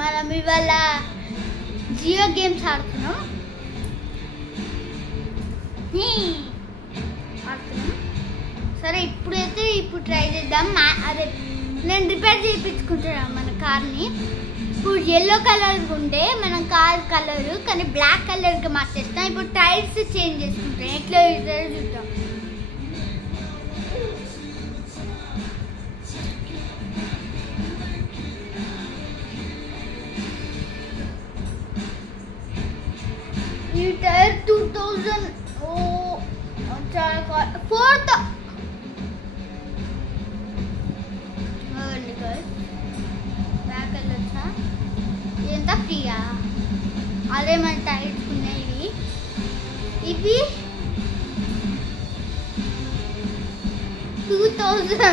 మనం ఇవాళ జియో గేమ్స్ ఆడుతున్నాం. సరే ఇప్పుడు ట్రై చేద్దాం. అదే నేను రిపేర్ చేయించుకుంటున్నాను మన కార్ని. ఇప్పుడు ఎల్లో కలర్ ఉండే మన కార్ కలర్ కానీ బ్లాక్ కలర్కి మార్చేస్తాం. ఇప్పుడు టైర్స్ చేంజ్ చేసుకుంటాం. ఎట్లా చూద్దాం. ఈ టైర్ 2000 4th బ్లాక్ కలర్ ఎంత ఫ్రీయా? అదే మన టైర్స్ ఉన్నాయి. ఇవి 2000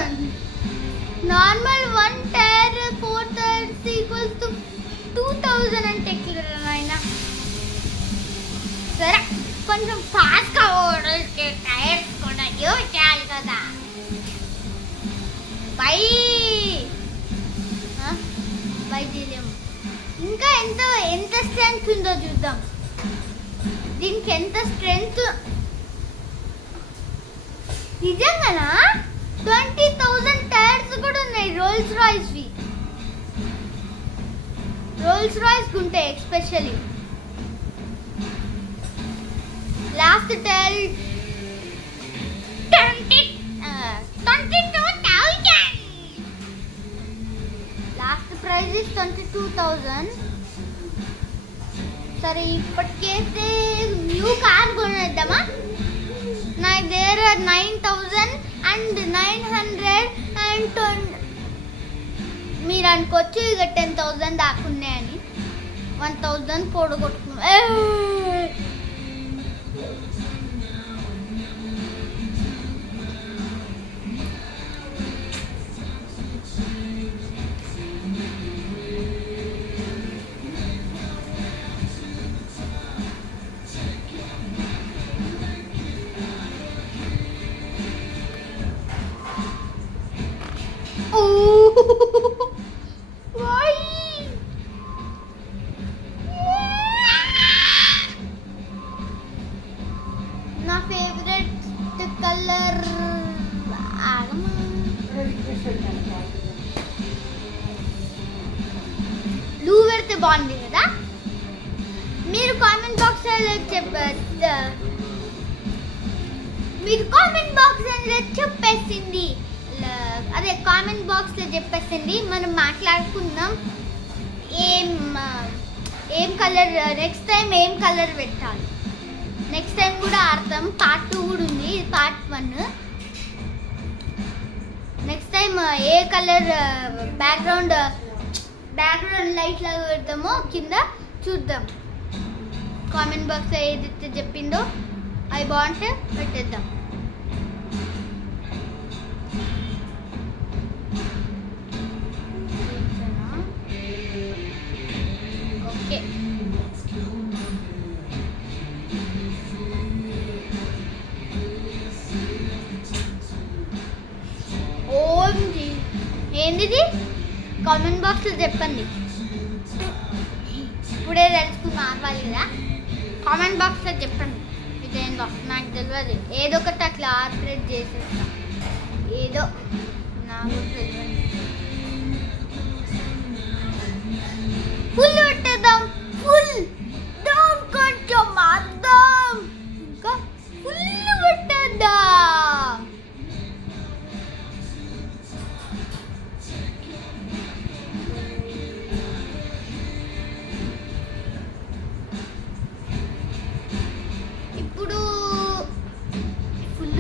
normal 1 tier 4 tiers equals to 2000 అంటే ఎట్లా? సరే కొంచెం ఫాస్ట్గా ఓడితే టైర్స్ కూడా యూజ్ చేయాలి కదా. బై చేయలేము. ఇంకా ఎంత స్ట్రెంగ్త్ ఉందో చూద్దాం. దీనికి ఎంత స్ట్రెంగ్త్ నిజంగానా? 20,000 టైర్స్ కూడా ఉన్నాయి రోల్స్ రాయ్స్ ఉంటాయి. Especially last tier 22,000. Last price 22,000. సరే ఇప్పటికైతే న్యూ కార్ కొనేద్దామా? నా దగ్గర 9,900 మీరు అనుకోవచ్చు ఇక 10,000 దాకున్నాయని. 1,000 పొడగొట్టుకున్నా. నా ఫేవరెట్ కలర్ బ్లూ పెడితే బాగుంది కదా. మీరు కామెంట్ బాక్స్ చెప్పేసింది. అదే కామెంట్ బాక్స్లో చెప్పేసింది. మనం మాట్లాడుకుందాం ఏం కలర్ నెక్స్ట్ టైం ఏం కలర్ పెట్టాలి. నెక్స్ట్ టైం కూడా ఆడతాం. పార్ట్ 2 కూడా ఉంది. ఇది పార్ట్ 1. నెక్స్ట్ టైం ఏ కలర్ బ్యాక్గ్రౌండ్ లైట్ లాగా పెడతామో కింద చూద్దాం. కామెంట్ బాక్స్లో ఏదైతే చెప్పిందో అవి బాగుంటే పెట్టేద్దాం. ఓకే ఏంటిది కామెంట్ బాక్స్లో చెప్పండి. ఇప్పుడే తెలుసుకుని ఆపాలి కదా. కామెంట్ బాక్స్లో చెప్పండి ఇదేందో. నాకు తెలియదు. ఏదో ఒకటి అట్లా ఆపరేట్ చేసేస్తా. ఏదో నాకు తెలియదు. ఫుల్ పెట్టేద్దాం. ఫుల్ డౌన్ కొంచెం మారుద్దాం. ఇంకా ఫుల్ పెట్టేద్దాం. ఇప్పుడు ఫుల్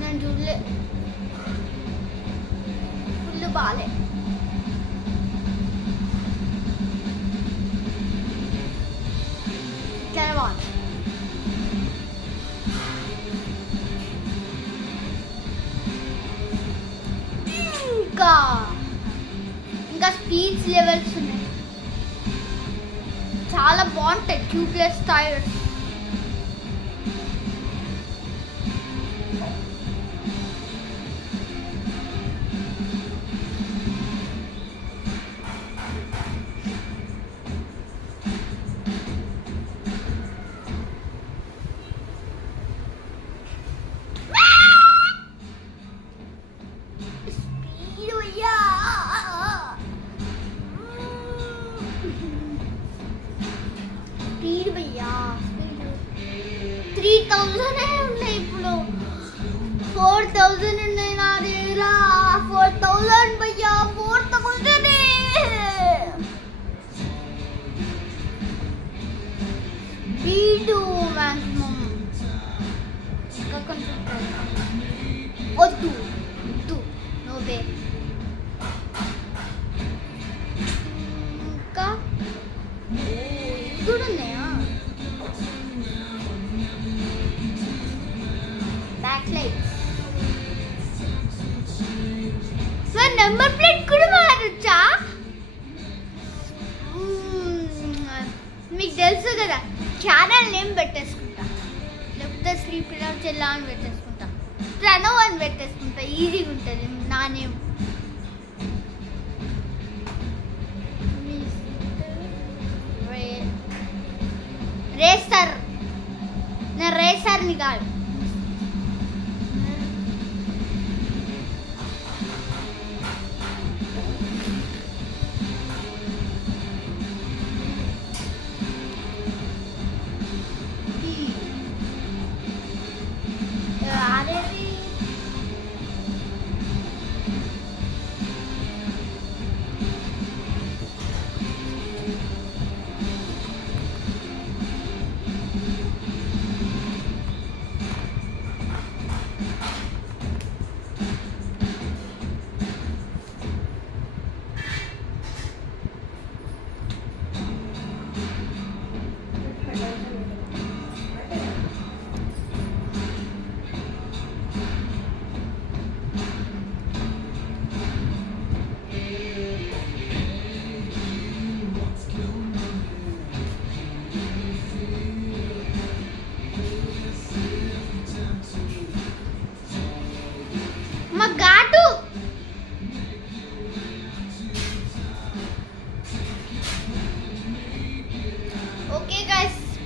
నేను చూడలే. ఫుల్ బాలే. ఇంకా స్పీడ్స్ లెవెల్స్ ఉన్నాయి. చాలా బాగుంటాయి ట్యూబ్లెస్ టైర్స్. 4000 ఉన్నాయి ఇప్పుడు. 4000 ఉన్నాయి నా దగ్గర. 4000 భయ్యా, 4000. వీడు మ్యాక్సిమం ఇంకా కొంచెం వద్దు వద్దు నోవే. ఇంకా ఇది ఉన్నాయా? Back lights. నెంబర్ ప్లేట్ కూడా మారొచ్చా? మీకు తెలుసు కదా, ఛానల్ నేమ్ పెట్టేసుకుంటా, లేకపోతే శ్రీ ప్రణవ్ చెల్లా అని పెట్టేసుకుంటా, ప్రణవ్ అని పెట్టేసుకుంటా. ఈజీగా ఉంటుంది నా నేమ్. రేసర్. నేను రేసర్ని కాదు.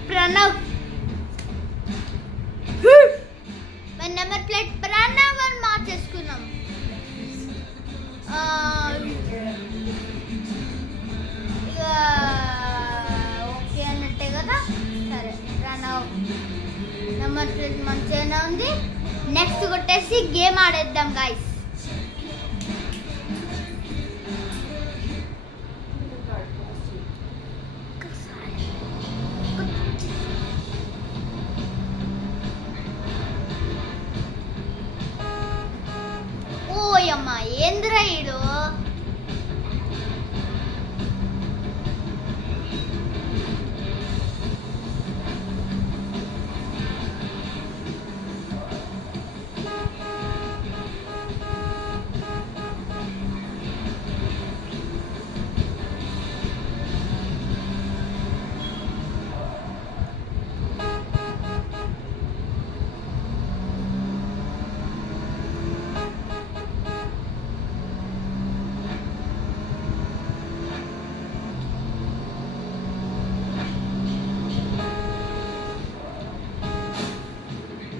ప్రణవ్. మన నెంబర్ ప్లేట్ ప్రణవ్ అని మార్చేసుకున్నాం. ఓకే అన్నట్టే కదా. సరే, ప్రణవ్ నెంబర్ ప్లేట్ మంచిగానే ఉంది. నెక్స్ట్ కొట్టేసి గేమ్ ఆడేద్దాం గైస్. ఓయమ్మా, ఏంద్రా ఈడు?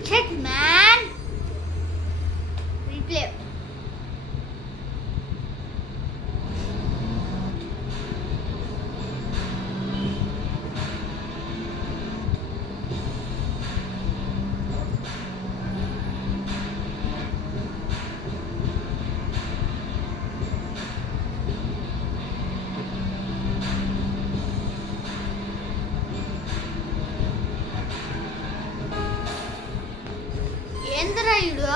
Shit, man. Replay. ఏంద్రా ఈడు?